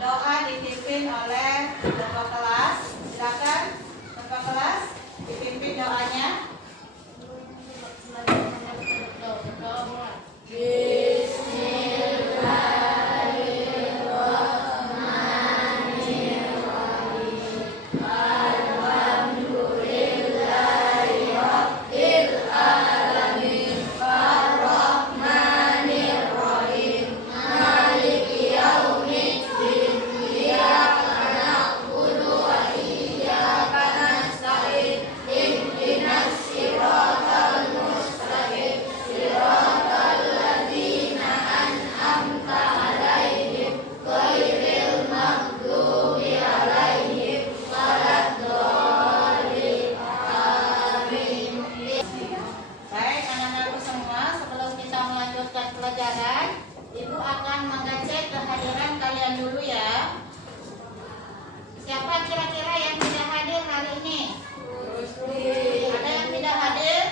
Doa dipimpin oleh ketua kelas. Silakan ketua kelas dipimpin doanya. Baik anak-anakku semua, sebelum kita melanjutkan pelajaran, Ibu akan mengecek kehadiran kalian dulu ya. Siapa kira-kira yang tidak hadir hari ini? Ada yang tidak hadir?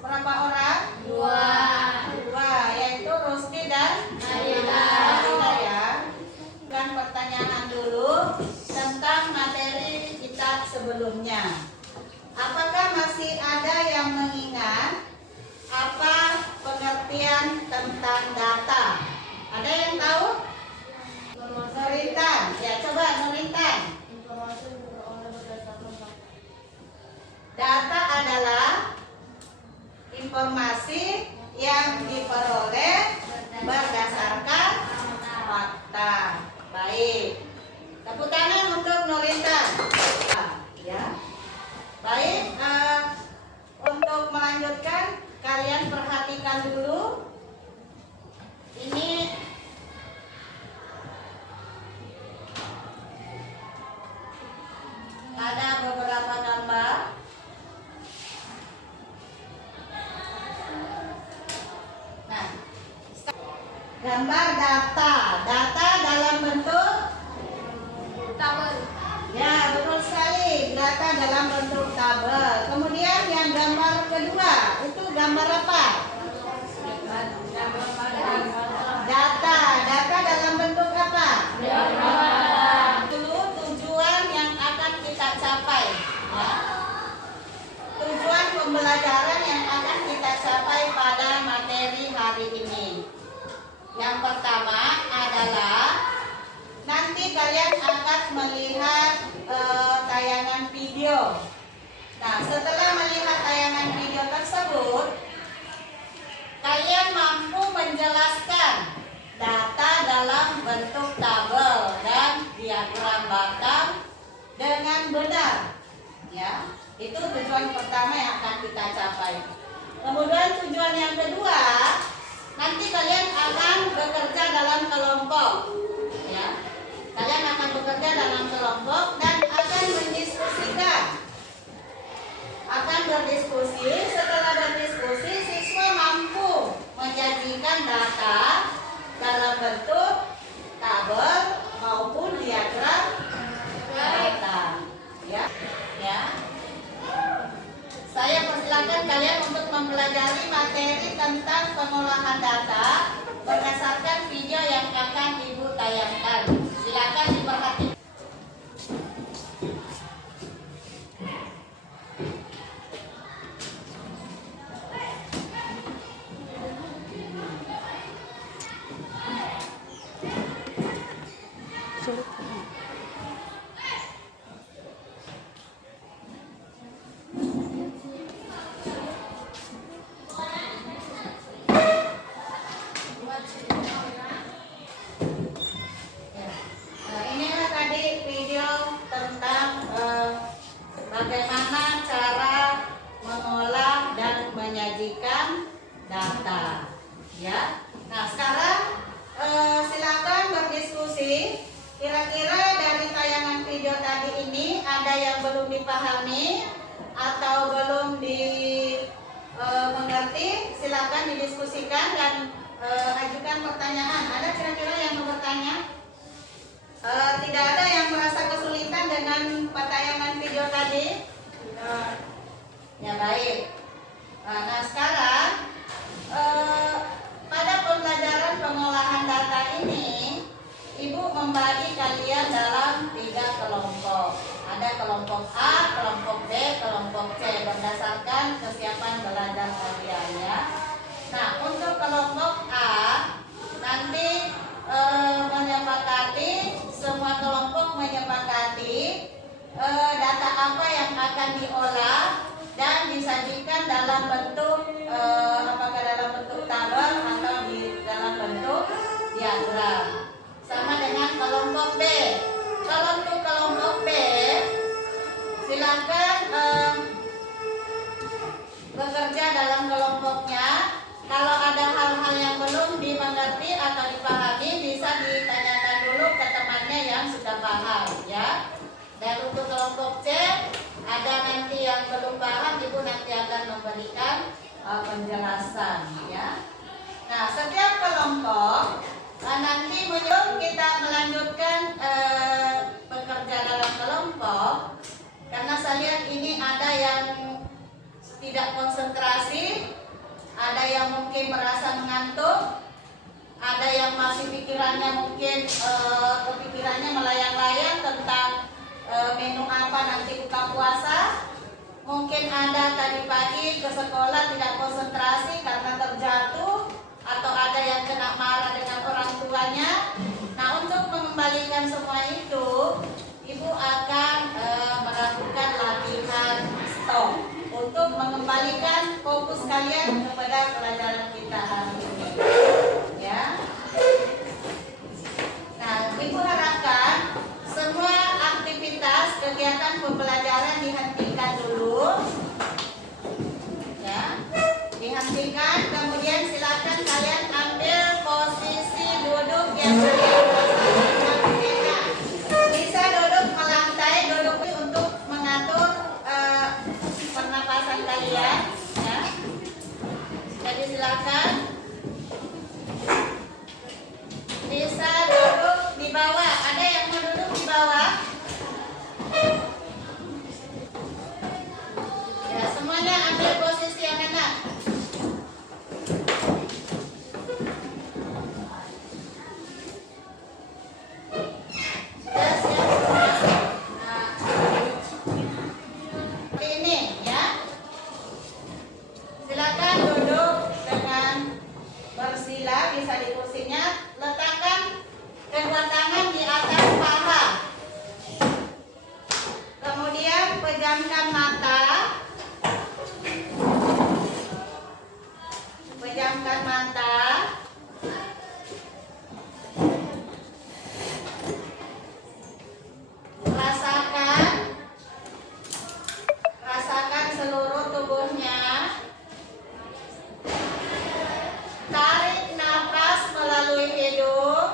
Berapa orang? Dua, yaitu Rusdi dan Nabila ya. Dan pertanyaan dulu tentang materi kita sebelumnya. Apakah masih ada yang mengingat apa pengertian tentang data? Ada yang tahu? Nurintan, ya coba Nurintan. Data adalah informasi yang diperoleh berdasarkan fakta. Baik. Tepuk tangan untuk Nurintan. Ya. Baik, untuk melanjutkan kalian perhatikan dulu. Ini ada beberapa gambar. Nah, gambar data dalam bentuk tabel. Ya, betul sekali. Data dalam bentuk tabel. Kemudian yang gambar kedua, itu gambar apa? Data dalam bentuk apa? Dulu tujuan yang akan kita capai. Ya. Tujuan pembelajaran yang akan kita capai pada materi hari ini. Yang pertama adalah nanti kalian akan melihat tayangan video. Nah, setelah melihat tayangan video tersebut, kalian mampu menjelaskan data dalam bentuk tabel dan diagram batang dengan benar. Ya, itu tujuan pertama yang akan kita capai. Kemudian tujuan yang kedua, nanti kalian akan bekerja dalam kelompok. Ya. Kalian akan bekerja dalam kelompok dan akan mendiskusikan. Akan berdiskusi, setelah berdiskusi siswa mampu menyajikan data dalam bentuk tabel maupun diagram data. Ya. Ya. Saya persilakan kalian untuk mempelajari materi tentang pengolahan data berdasarkan video yang akan Ibu tayangkan. Silakan diperhatikan. Bagaimana cara mengolah dan menyajikan data, ya. Nah, sekarang silakan berdiskusi. Kira-kira dari tayangan video tadi ini ada yang belum dipahami atau belum mengerti? Silakan didiskusikan dan ajukan pertanyaan. Ada kira-kira yang mau bertanya? Tidak ada yang merasa kesulitan dengan tayangan video tadi? Ya, baik. Nah, sekarang pada pembelajaran pengolahan data ini kelompok C ada nanti yang belum paham, Ibu nanti akan memberikan penjelasan ya. Nah, setiap kelompok nanti sebelum kita melanjutkan bekerja dalam kelompok, karena saya lihat ini ada yang tidak konsentrasi, ada yang mungkin merasa mengantuk, ada yang masih pikirannya mungkin kepikirannya melayang-layang tentang menu apa nanti buka puasa. Mungkin ada tadi pagi ke sekolah tidak konsentrasi karena terjatuh, atau ada yang kena marah dengan orang tuanya. Nah, untuk mengembalikan semua itu, Ibu akan melakukan latihan stop untuk mengembalikan fokus kalian kepada pelajaran kita hari ini ya. Nah, Ibu harapkan semua aktivitas kegiatan pembelajaran dihentikan dulu ya, dihentikan. Kemudian silakan kalian ambil posisi duduk yang bisa duduk melantai, duduk untuk mengatur pernapasan kalian ya. Jadi silakan bisa duduk di bawah. Ada yang mau duduk di bawah? Ya, semuanya ambil posisi yang enak. Pejamkan mata. Rasakan seluruh tubuhnya. Tarik nafas melalui hidung.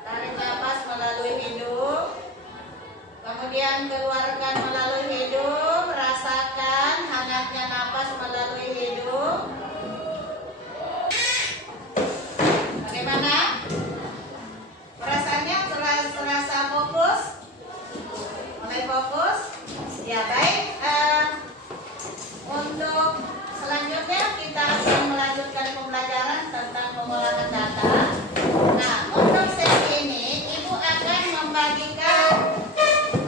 Tarik nafas melalui hidung. Kemudian keluarkan melalui hidung. Rasakan hangatnya nafas melalui hidung. Bagaimana? Perasaannya terasa fokus? Mulai fokus? Ya, baik. Untuk selanjutnya kita akan melanjutkan pembelajaran tentang pengolahan data. Nah, untuk sesi ini Ibu akan membagikan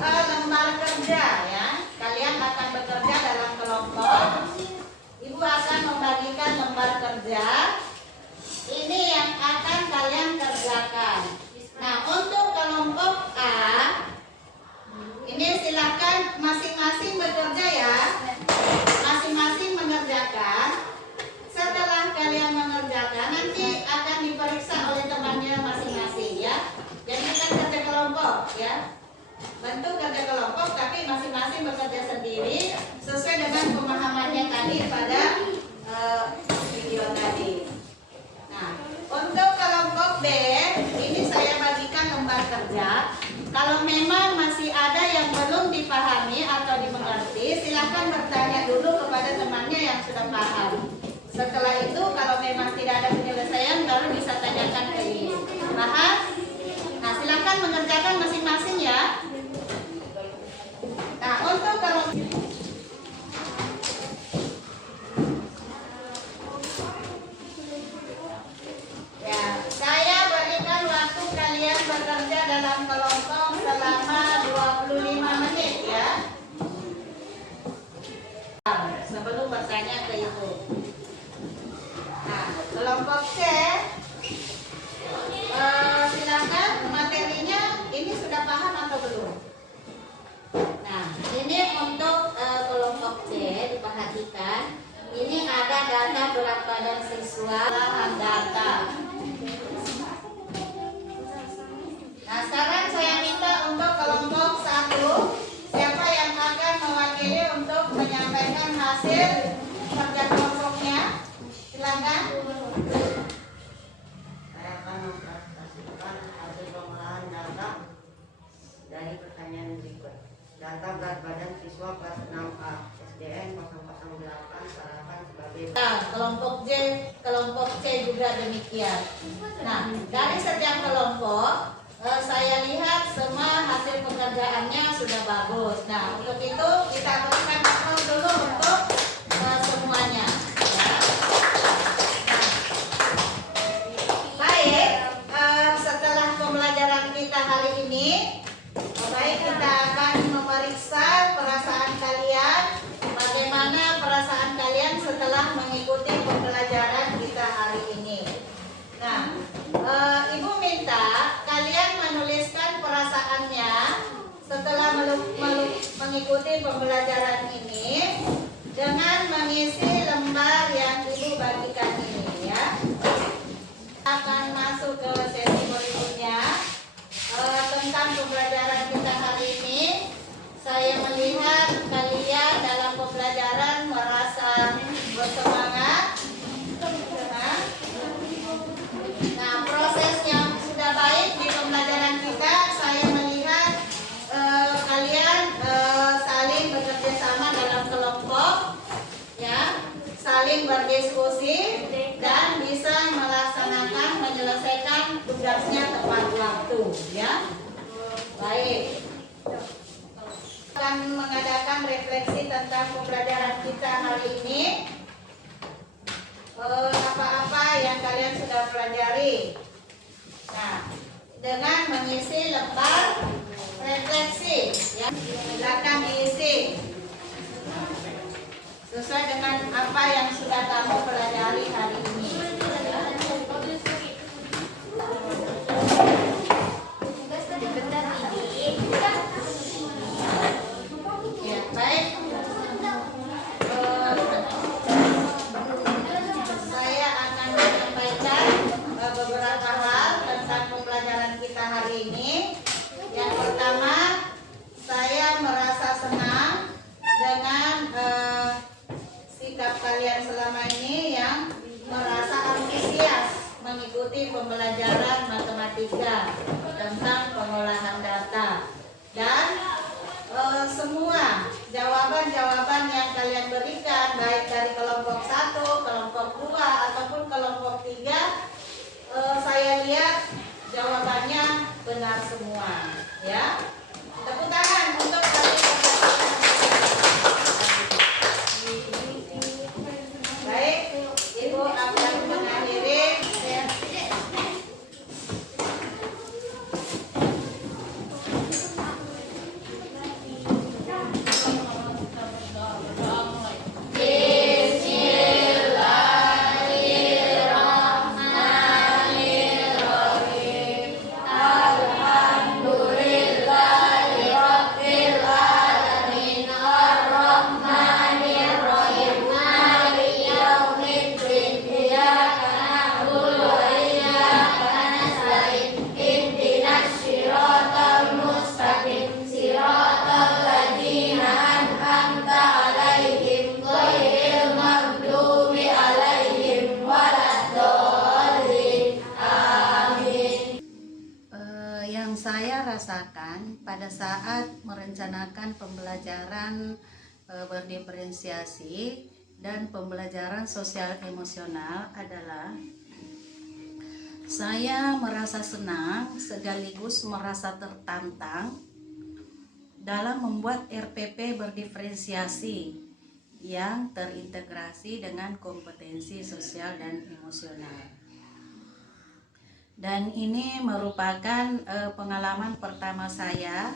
lembar kerja ya. Kalian akan bekerja dalam kelompok. Ibu akan membagikan lembar kerja. Ini yang akan kalian kerjakan. Nah, untuk kelompok A, ini silakan masing-masing bekerja ya. Masing-masing mengerjakan. Setelah kalian mengerjakan, nanti akan diperiksa oleh temannya masing-masing ya. Jadi kan kerja kelompok ya. Bentuk kerja kelompok, tapi masing-masing bekerja sendiri sesuai dengan pemahamannya tadi pada video tadi. Nah, untuk kelompok B, ini saya bagikan lembar kerja. Kalau memang masih ada yang belum dipahami atau dimengerti, silakan bertanya dulu kepada temannya yang sudah paham. Setelah itu, kalau memang tidak ada penyelesaian, baru bisa tanyakan ke ini. Paham? Nah, silakan mengerjakan masing-masing ya. Nah, untuk kalau ya, saya berikan waktu kalian bekerja dalam kelompok selama 25 menit ya. Sebelum bertanya ke Ibu. Nah, kelompok C, silakan materinya ini sudah paham atau belum? Nah, ini untuk kelompok C diperhatikan. Ini ada data berat badan siswa, bahan data. Nah, sekarang saya minta untuk kelompok 1, siapa yang akan mewakili untuk menyampaikan hasil kerja kelompoknya? Silakan. Saya akan mempresentasikan hasil pengolahan data Nah, kelompok J, kelompok C juga demikian. Nah, dari setiap kelompok saya lihat semua hasil pekerjaannya sudah bagus. Nah, untuk itu kita berikan aplaus dulu untuk semuanya. Ya. Nah, baik, setelah pembelajaran kita hari ini, baik kita akan memeriksa perasaan kalian. Bagaimana perasaan kalian setelah mengikuti pembelajaran kita hari ini? Nah, Ibu minta kalian menuliskan perasaannya setelah mengikuti pembelajaran ini dengan mengisi lembar yang Ibu bagikan ini ya. Akan masuk ke sesi berikutnya tentang pembelajaran kita hari ini. Saya melihat kalian dalam pembelajaran merasa bersemangat. Nah, proses yang sudah baik di pembelajaran kita, saya melihat kalian saling bekerja sama dalam kelompok, ya, saling berdiskusi dan bisa menyelesaikan tugasnya tepat waktu, ya. Baik. Akan mengadakan refleksi tentang pembelajaran kita hari ini. Apa-apa yang kalian sudah pelajari. Nah, dengan mengisi lembar refleksi, ya, silakan diisi sesuai dengan apa yang sudah kamu pelajari hari ini. Ya, baik. Saya akan menyampaikan beberapa hal tentang pembelajaran kita hari ini. Yang pertama, saya merasa senang dengan sikap kalian selama ini yang merasa antusias mengikuti pembelajaran matematika tentang pengolahan data. Dan semua jawaban-jawaban yang kalian berikan, baik dari kelompok 1, kelompok 2, ataupun kelompok 3, saya lihat jawabannya benar semua, ya. Tepuk tangan untuk baik, Ibu akan mengakhiri rasakan pada saat merencanakan pembelajaran berdiferensiasi dan pembelajaran sosial emosional adalah saya merasa senang sekaligus merasa tertantang dalam membuat RPP berdiferensiasi yang terintegrasi dengan kompetensi sosial dan emosional. Dan ini merupakan pengalaman pertama saya,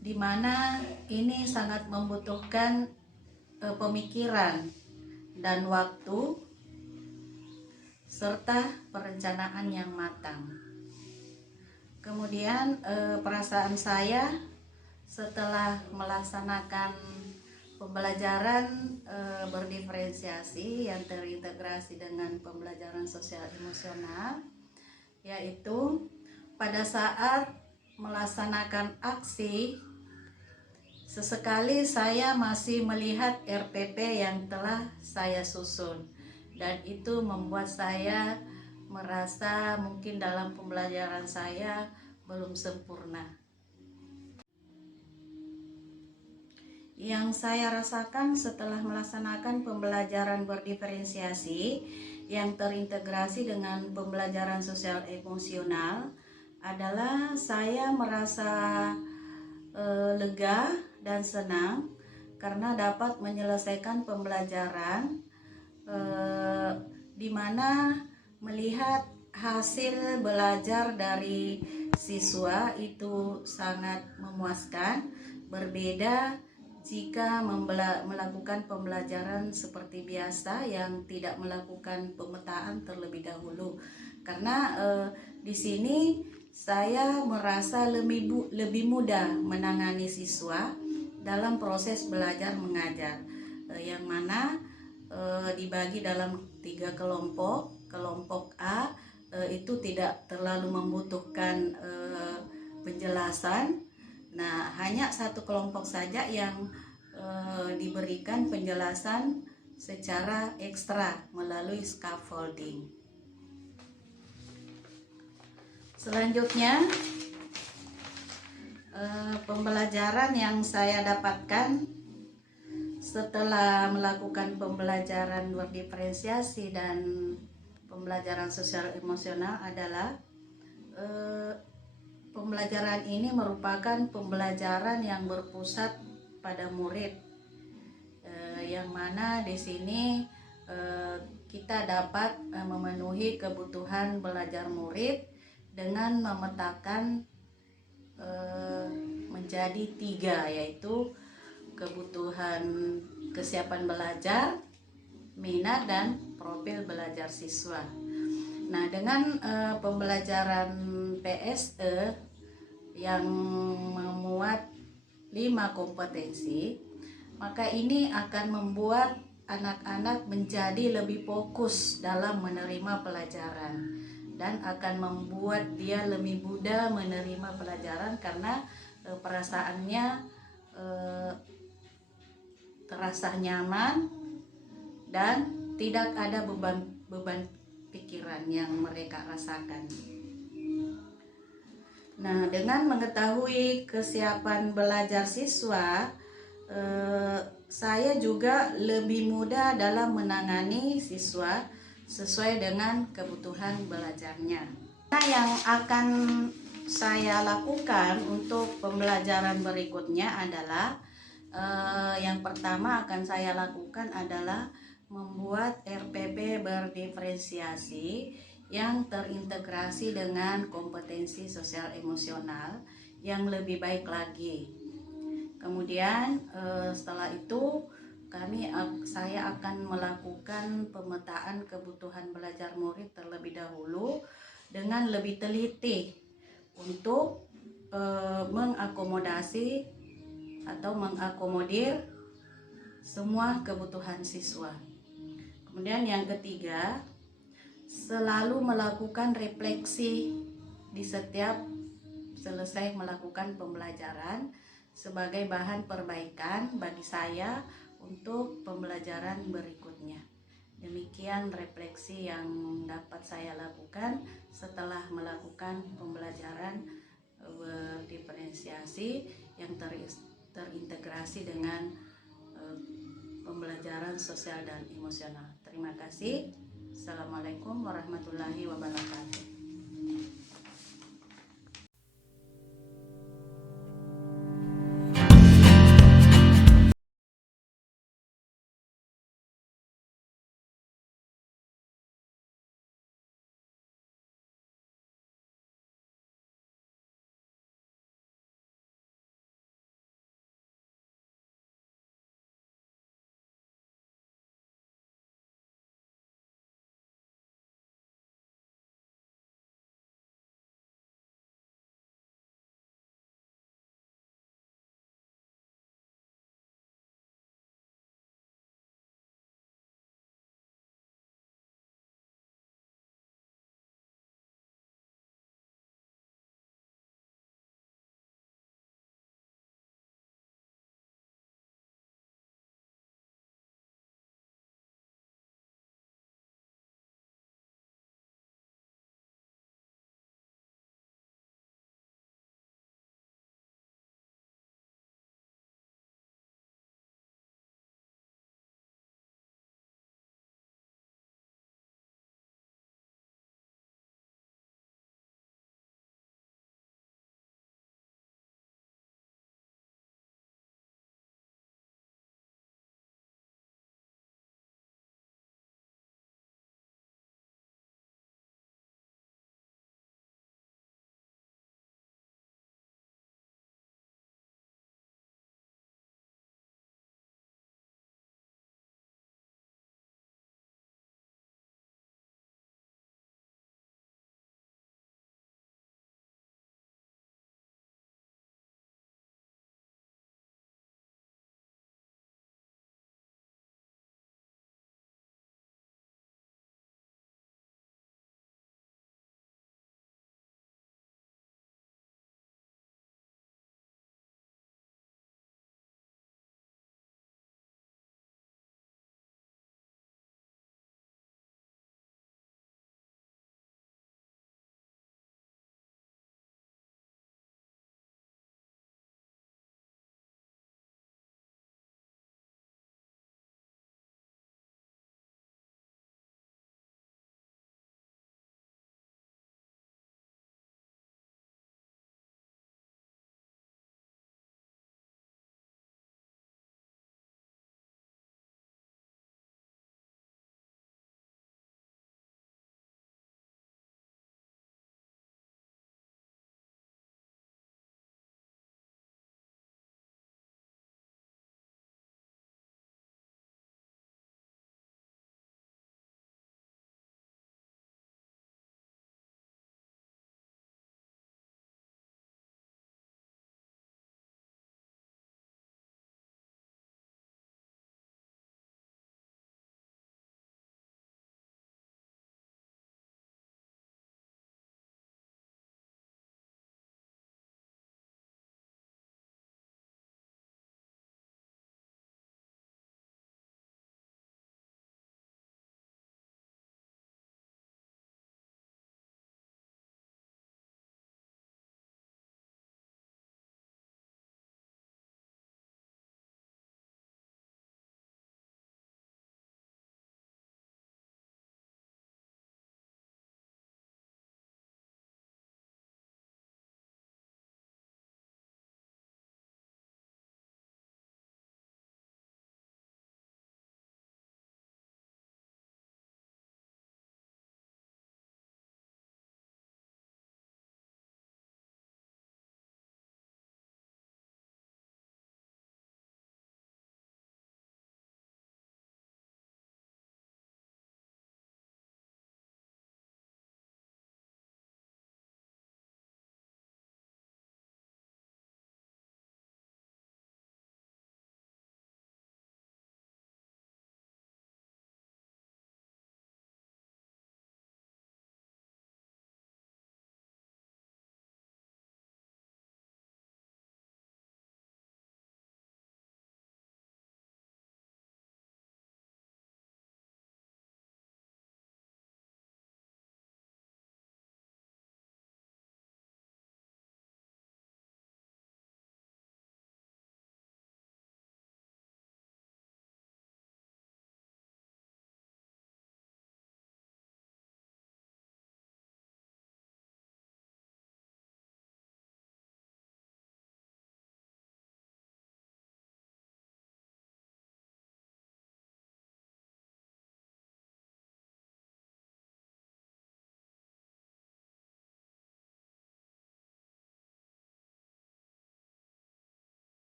di mana ini sangat membutuhkan pemikiran dan waktu serta perencanaan yang matang. Kemudian perasaan saya setelah melaksanakan pembelajaran berdiferensiasi yang terintegrasi dengan pembelajaran sosial emosional, yaitu pada saat melaksanakan aksi, sesekali saya masih melihat RPP yang telah saya susun, dan itu membuat saya merasa mungkin dalam pembelajaran saya belum sempurna. Yang saya rasakan setelah melaksanakan pembelajaran berdiferensiasi yang terintegrasi dengan pembelajaran sosial emosional adalah saya merasa lega dan senang karena dapat menyelesaikan pembelajaran di mana melihat hasil belajar dari siswa itu sangat memuaskan, berbeda jika melakukan pembelajaran seperti biasa yang tidak melakukan pemetaan terlebih dahulu. Karena di sini saya merasa lebih mudah menangani siswa dalam proses belajar mengajar, yang mana dibagi dalam 3 kelompok. Kelompok A itu tidak terlalu membutuhkan penjelasan. Nah, hanya satu kelompok saja yang diberikan penjelasan secara ekstra melalui scaffolding. Selanjutnya, pembelajaran yang saya dapatkan setelah melakukan pembelajaran berdiferensiasi dan pembelajaran sosial emosional adalah pembelajaran ini merupakan pembelajaran yang berpusat pada murid, yang mana di sini kita dapat memenuhi kebutuhan belajar murid dengan memetakan menjadi 3, yaitu kebutuhan kesiapan belajar, minat, dan profil belajar siswa. Nah, dengan pembelajaran PSE yang memuat 5 kompetensi, maka ini akan membuat anak-anak menjadi lebih fokus dalam menerima pelajaran dan akan membuat dia lebih mudah menerima pelajaran karena perasaannya terasa nyaman dan tidak ada beban pikiran yang mereka rasakan. Nah, dengan mengetahui kesiapan belajar siswa, saya juga lebih mudah dalam menangani siswa sesuai dengan kebutuhan belajarnya. Nah, yang akan saya lakukan untuk pembelajaran berikutnya adalah yang pertama akan saya lakukan adalah membuat RPP berdiferensiasi yang terintegrasi dengan kompetensi sosial emosional yang lebih baik lagi. Kemudian setelah itu saya akan melakukan pemetaan kebutuhan belajar murid terlebih dahulu dengan lebih teliti untuk mengakomodasi atau mengakomodir semua kebutuhan siswa. Kemudian yang ketiga, selalu melakukan refleksi di setiap selesai melakukan pembelajaran sebagai bahan perbaikan bagi saya untuk pembelajaran berikutnya. Demikian refleksi yang dapat saya lakukan setelah melakukan pembelajaran berdiferensiasi yang terintegrasi dengan pembelajaran sosial dan emosional. Terima kasih. Assalamualaikum warahmatullahi wabarakatuh.